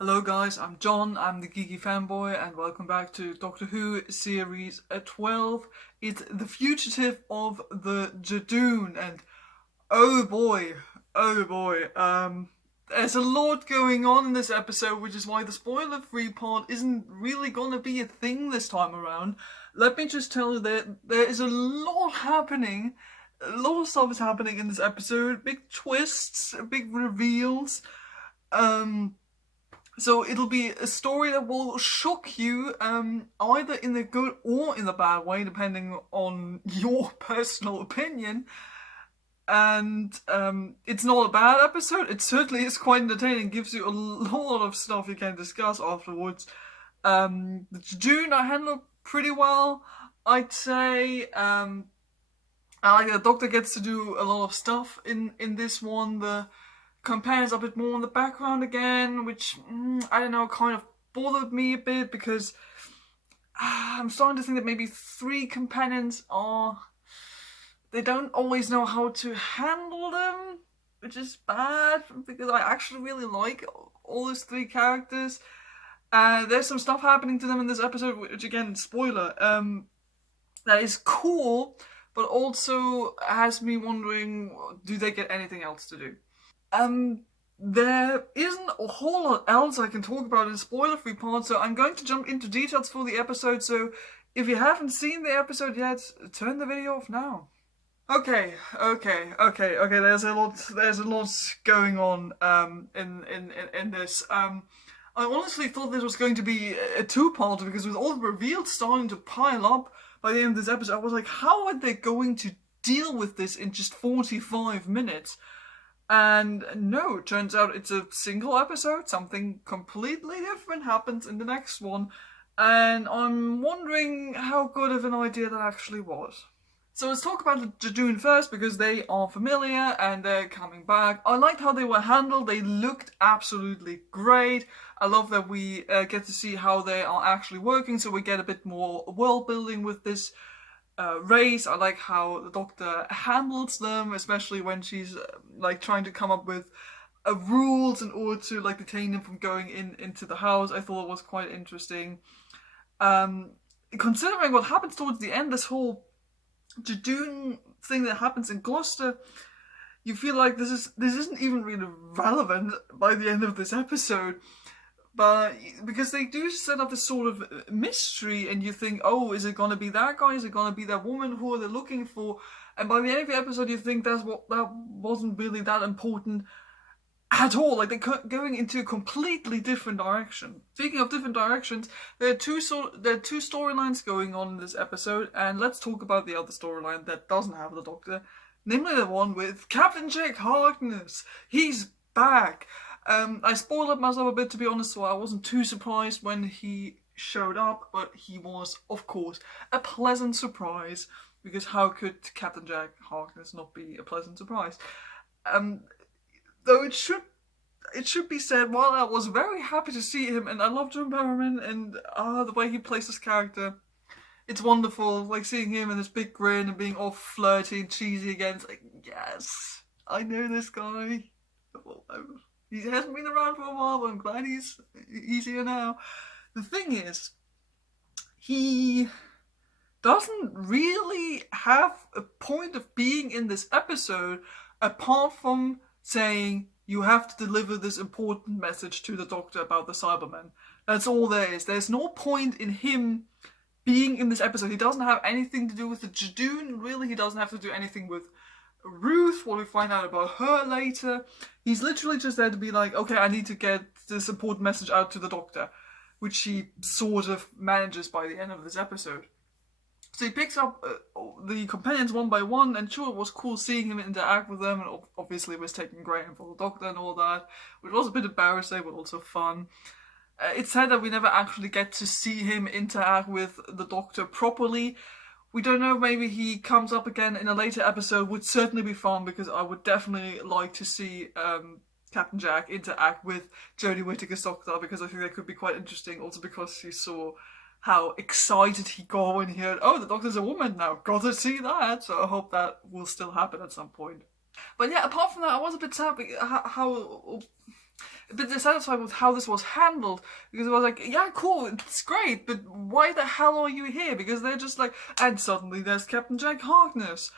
Hello guys, I'm John, I'm the Geeky Fanboy, and welcome back to Doctor Who Series 12. It's The Fugitive of the Judoon, and oh boy, there's a lot going on in this episode, which is why the spoiler-free part isn't really gonna be a thing this time around. Let me just tell you that there is a lot happening. A lot of stuff is happening in this episode. Big twists, big reveals. So it'll be a story that will shock you, either in the good or in the bad way, depending on your personal opinion. And it's not a bad episode. It certainly is quite entertaining. Gives you a lot of stuff you can discuss afterwards. The Judoon I handled pretty well, I'd say. I like the Doctor gets to do a lot of stuff in this one. The companions a bit more in the background again, which I don't know, kind of bothered me a bit because I'm starting to think that maybe 3 companions they don't always know how to handle them, which is bad because I actually really like all those 3 characters. There's some stuff happening to them in this episode, which again, spoiler, that is cool, but also has me wondering, do they get anything else to do? There isn't a whole lot else I can talk about in the spoiler-free part, so I'm going to jump into details for the episode, so if you haven't seen the episode yet, turn the video off now. Okay, there's a lot going on, in this. I honestly thought this was going to be a 2-parter, because with all the reveals starting to pile up by the end of this episode, I was like, how are they going to deal with this in just 45 minutes? And no, it turns out it's a single episode, something completely different happens in the next one, and I'm wondering how good of an idea that actually was. So let's talk about the Judoon first, because they are familiar and they're coming back. I liked how they were handled, they looked absolutely great. I love that we get to see how they are actually working, so we get a bit more world building with this race. I like how the Doctor handles them, especially when she's like trying to come up with rules in order to like detain them from going into the house. I thought it was quite interesting. Considering what happens towards the end, this whole Judoon thing that happens in Gloucester, you feel like this isn't even really relevant by the end of this episode. But because they do set up this sort of mystery, and you think, oh, is it going to be that guy? Is it going to be that woman? Who are they looking for? And by the end of the episode, you think that wasn't really that important at all. Like, they're going into a completely different direction. Speaking of different directions, there are two storylines going on in this episode, and let's talk about the other storyline that doesn't have the Doctor, namely the one with Captain Jack Harkness. He's back. I spoiled it myself a bit, to be honest, so I wasn't too surprised when he showed up, but he was, of course, a pleasant surprise, because how could Captain Jack Harkness not be a pleasant surprise? Though it should be said, while I was very happy to see him, and I love John Barrowman, and the way he plays his character, it's wonderful, like seeing him and his big grin and being all flirty and cheesy again. It's like, yes, I know this guy. He hasn't been around for a while, but I'm glad he's here now. The thing is, he doesn't really have a point of being in this episode apart from saying you have to deliver this important message to the Doctor about the Cybermen. That's all there is. There's no point in him being in this episode. He doesn't have anything to do with the Judoon, really. He doesn't have to do anything with Ruth, what we find out about her later. He's literally just there to be like, okay, I need to get this important message out to the Doctor, which he sort of manages by the end of this episode. So he picks up the companions one by one, and sure, it was cool seeing him interact with them, and obviously it was taking Graham for the Doctor and all that, which was a bit embarrassing, but also fun. It's sad that we never actually get to see him interact with the Doctor properly. We don't know, maybe he comes up again in a later episode. Would certainly be fun, because I would definitely like to see Captain Jack interact with Jodie Whittaker's Doctor, because I think that could be quite interesting, also because you saw how excited he got when he heard, oh, the Doctor's a woman now, gotta see that, so I hope that will still happen at some point. But yeah, apart from that, I was a bit sad how a bit dissatisfied with how this was handled, because it was like, yeah, cool, it's great, but why the hell are you here? Because they're just like, and suddenly there's Captain Jack Harkness.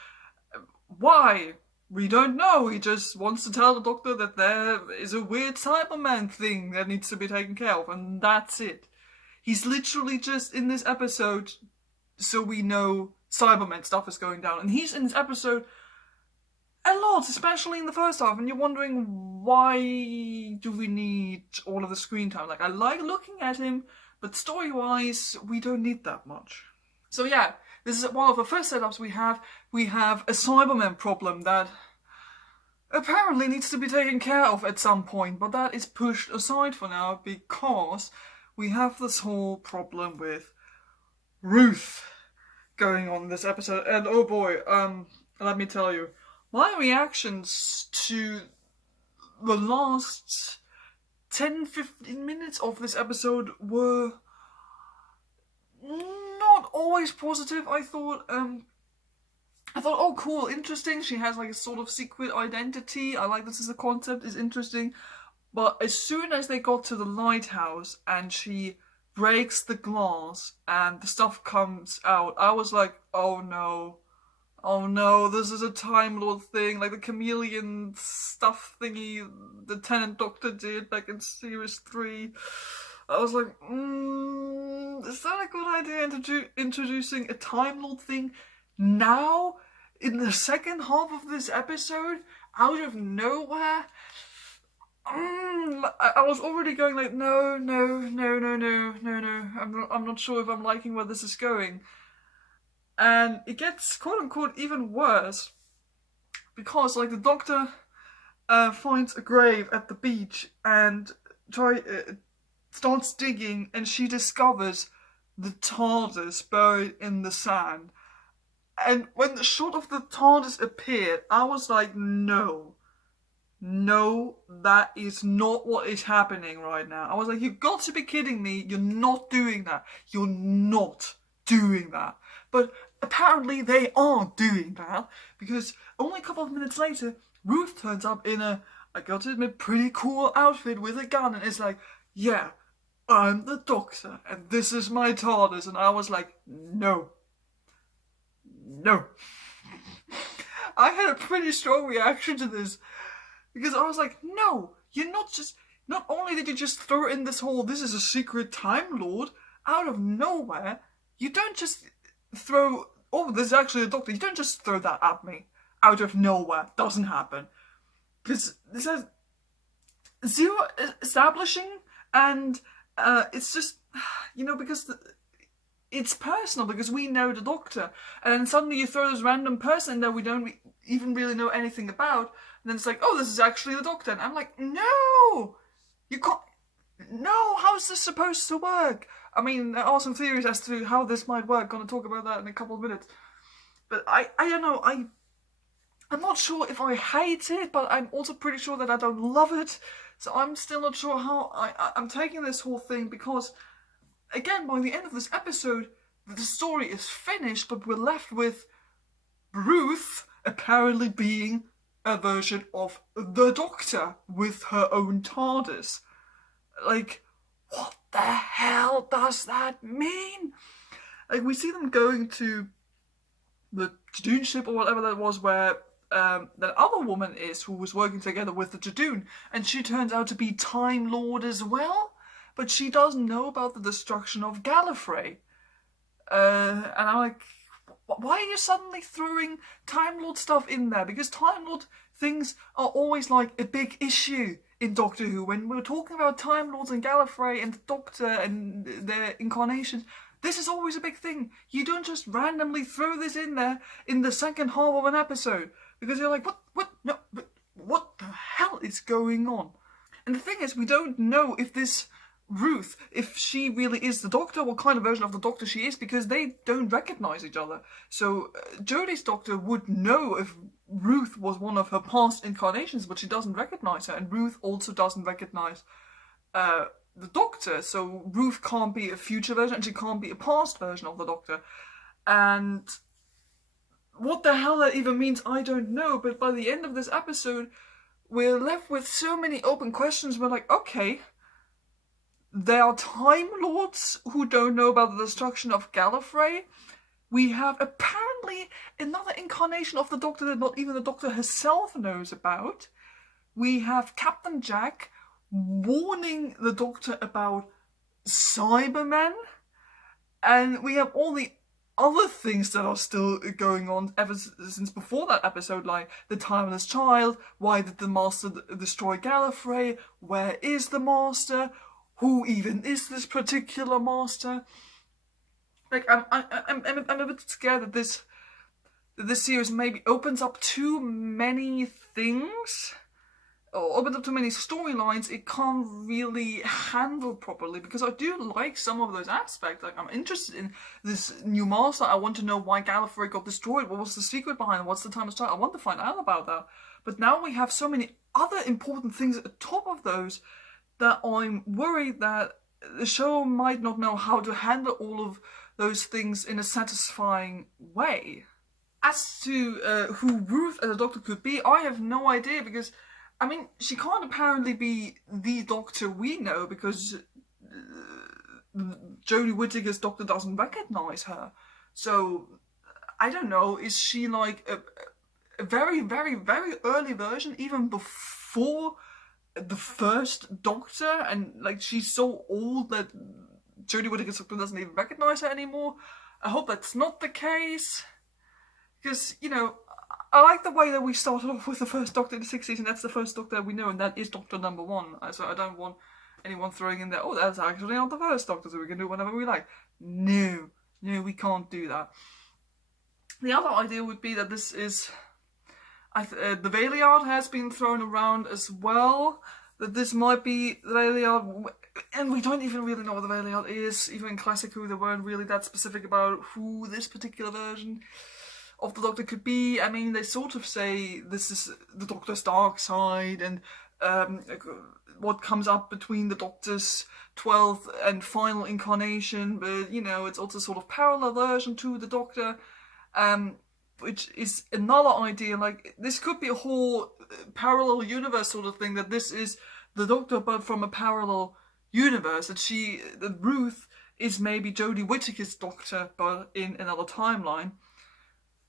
Why? We don't know. He just wants to tell the Doctor that there is a weird Cyberman thing that needs to be taken care of, and that's it. He's literally just in this episode so we know Cyberman stuff is going down. And he's in this episode a lot, especially in the first half, and you're wondering, why do we need all of the screen time? Like, I like looking at him, but story-wise, we don't need that much. So yeah, this is one of the first setups we have. We have a Cyberman problem that apparently needs to be taken care of at some point, but that is pushed aside for now because we have this whole problem with Ruth going on this episode. And oh boy, let me tell you, my reactions to the last 10-15 minutes of this episode were not always positive. I thought, oh cool, interesting, she has like a sort of secret identity, I like this as a concept, is interesting. But as soon as they got to the lighthouse and she breaks the glass and the stuff comes out, I was like, oh no, this is a Time Lord thing, like the chameleon stuff thingy the Tenant Doctor did back in Series 3. I was like, is that a good idea, introducing a Time Lord thing now, in the second half of this episode, out of nowhere? I was already going like, no, I'm not sure if I'm liking where this is going. And it gets, quote-unquote, even worse, because, like, the Doctor finds a grave at the beach and starts digging, and she discovers the TARDIS buried in the sand. And when the shot of the TARDIS appeared, I was like, no, that is not what is happening right now. I was like, you've got to be kidding me, you're not doing that. You're not doing that. But apparently they are doing that, because only a couple of minutes later, Ruth turns up in a, I got to admit, pretty cool outfit with a gun, and it's like, yeah, I'm the Doctor, and this is my TARDIS. And I was like, no. I had a pretty strong reaction to this, because I was like, no, you're not only did you just throw in this whole, this is a secret Time Lord, out of nowhere, you don't just throw, oh, this is actually a Doctor, you don't just throw that at me, out of nowhere. Doesn't happen. Because this has zero establishing, and it's just, because it's personal, because we know the Doctor, and then suddenly you throw this random person that we don't even really know anything about, and then it's like, oh, this is actually the Doctor, and I'm like, no, you can't, no, how's this supposed to work? I mean, there are some theories as to how this might work. Gonna talk about that in a couple of minutes. But I don't know, I'm not sure if I hate it, but I'm also pretty sure that I don't love it. So I'm still not sure how I'm taking this whole thing, because, again, by the end of this episode, the story is finished, but we're left with Ruth apparently being a version of the Doctor with her own TARDIS. Like, what the hell does that mean? Like, we see them going to the Judoon ship or whatever that was, where that other woman is, who was working together with the Judoon, and she turns out to be Time Lord as well, but she doesn't know about the destruction of Gallifrey. And I'm like, why are you suddenly throwing Time Lord stuff in there? Because Time Lord things are always like a big issue in Doctor Who. When we're talking about Time Lords and Gallifrey and the Doctor and their incarnations, this is always a big thing. You don't just randomly throw this in there in the second half of an episode, because you're like, what the hell is going on? And the thing is, we don't know if this Ruth, if she really is the Doctor, what kind of version of the Doctor she is, because they don't recognise each other. So Jodie's Doctor would know if Ruth was one of her past incarnations, but she doesn't recognise her, and Ruth also doesn't recognise the Doctor, so Ruth can't be a future version, and she can't be a past version of the Doctor. And what the hell that even means, I don't know, but by the end of this episode, we're left with so many open questions. We're like, okay, there are Time Lords who don't know about the destruction of Gallifrey. We have apparently another incarnation of the Doctor that not even the Doctor herself knows about. We have Captain Jack warning the Doctor about Cybermen. And we have all the other things that are still going on ever since before that episode, like the Timeless Child, why did the Master destroy Gallifrey, where is the Master, who even is this particular Master? Like, I'm a bit scared that this series maybe opens up too many things, or opens up too many storylines it can't really handle properly, because I do like some of those aspects. Like, I'm interested in this new Master. I want to know why Gallifrey got destroyed. What was the secret behind it? What's the Timeless Child? I want to find out about that. But now we have so many other important things at the top of those that I'm worried that the show might not know how to handle all of those things in a satisfying way. As to who Ruth as a Doctor could be, I have no idea, because, I mean, she can't apparently be the Doctor we know, because Jodie Whittaker's Doctor doesn't recognise her. So, I don't know, is she like a very, very, very early version, even before the first Doctor, and like she's so old that Jodie Whittaker's Doctor doesn't even recognise her anymore? I hope that's not the case, because, you know, I like the way that we started off with the first Doctor in the 60s, and that's the first Doctor we know, and that is Doctor number 1. So I don't want anyone throwing in there, oh, that's actually not the first Doctor, so we can do whatever we like. No, we can't do that. The other idea would be that this is... the Valiard has been thrown around as well, that this might be the Valiard, and we don't even really know what the Valiard is. Even in Classic Who, they weren't really that specific about who this particular version of the Doctor could be. I mean, they sort of say this is the Doctor's dark side, and what comes up between the Doctor's 12th and final incarnation, but, you know, it's also sort of parallel version to the Doctor, which is another idea. Like, this could be a whole parallel universe sort of thing, that this is the Doctor but from a parallel universe, that Ruth is maybe Jodie Whittaker's Doctor but in another timeline,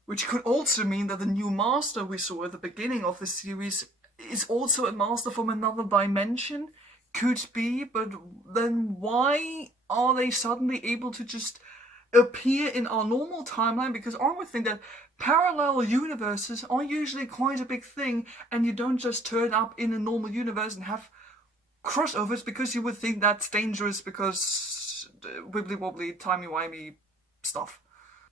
which could also mean that the new Master we saw at the beginning of the series is also a Master from another dimension. Could be, but then why are they suddenly able to just appear in our normal timeline? Because I would think that parallel universes are usually quite a big thing, and you don't just turn up in a normal universe and have crossovers, because you would think that's dangerous, because wibbly wobbly timey-wimey stuff.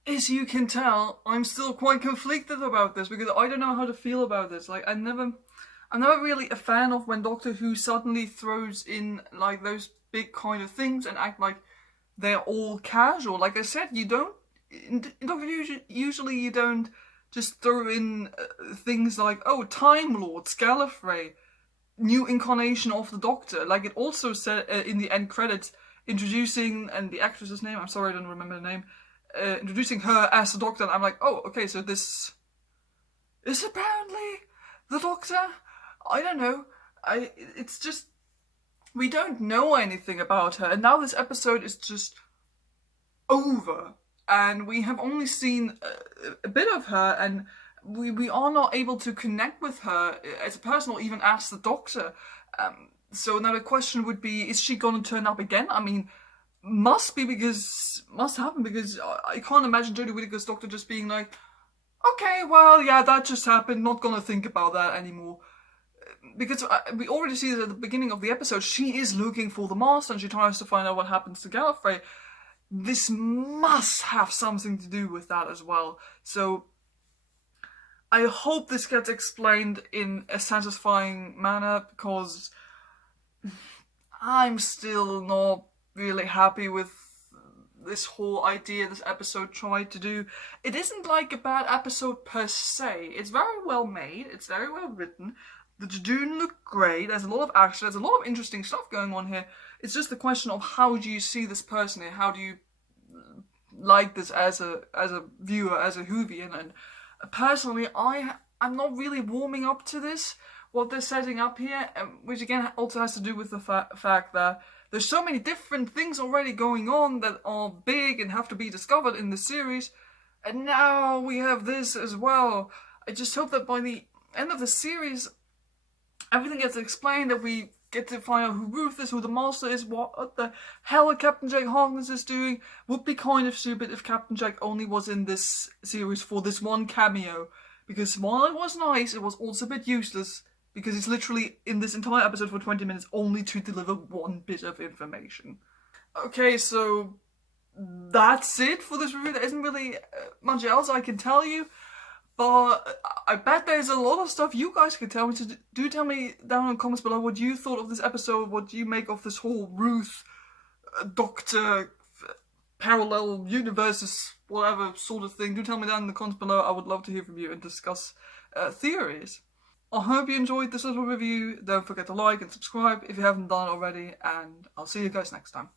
As you can tell, I'm still quite conflicted about this, because I don't know how to feel about this. Like, I'm never really a fan of when Doctor Who suddenly throws in like those big kind of things and act like they're all casual. Like I said, you don't in Doctor Who usually you don't just throw in things like, oh, Time Lords, Gallifrey, new incarnation of the Doctor. Like, it also said in the end credits, introducing, and the actress's name, I'm sorry I don't remember the name, introducing her as the Doctor, and I'm like, oh, okay, so this is apparently the Doctor? I don't know. It's just, we don't know anything about her, and now this episode is just over, and we have only seen a bit of her, and we are not able to connect with her as a person, or even as the Doctor. So now the question would be, is she going to turn up again? I mean, must happen, because I can't imagine Jodie Whittaker's Doctor just being like, okay, well, yeah, that just happened, not gonna think about that anymore. Because we already see that at the beginning of the episode, she is looking for the Master, and she tries to find out what happens to Gallifrey. This must have something to do with that as well. So I hope this gets explained in a satisfying manner, because I'm still not really happy with this whole idea this episode tried to do. It isn't like a bad episode per se. It's very well made, it's very well written. The Judoon look great, there's a lot of action, there's a lot of interesting stuff going on here. It's just the question of how do you see this person here? How do you like this as a viewer, as a Whovian? And personally, I'm not really warming up to this. what they're setting up here, which again also has to do with the fact that there's so many different things already going on that are big and have to be discovered in the series, and now we have this as well. I just hope that by the end of the series, everything gets explained, that we get to find out who Ruth is, who the Master is, what the hell Captain Jack Harkness is doing. Would be kind of stupid if Captain Jack only was in this series for this one cameo, because while it was nice, it was also a bit useless, because he's literally in this entire episode for 20 minutes only to deliver one bit of information. Okay, so that's it for this review. There isn't really much else I can tell you, but I bet there's a lot of stuff you guys can tell me, so do tell me down in the comments below what you thought of this episode, what you make of this whole Ruth, Doctor, parallel universes, whatever sort of thing. Do tell me down in the comments below. I would love to hear from you and discuss theories. I hope you enjoyed this little review. Don't forget to like and subscribe if you haven't done already, and I'll see you guys next time.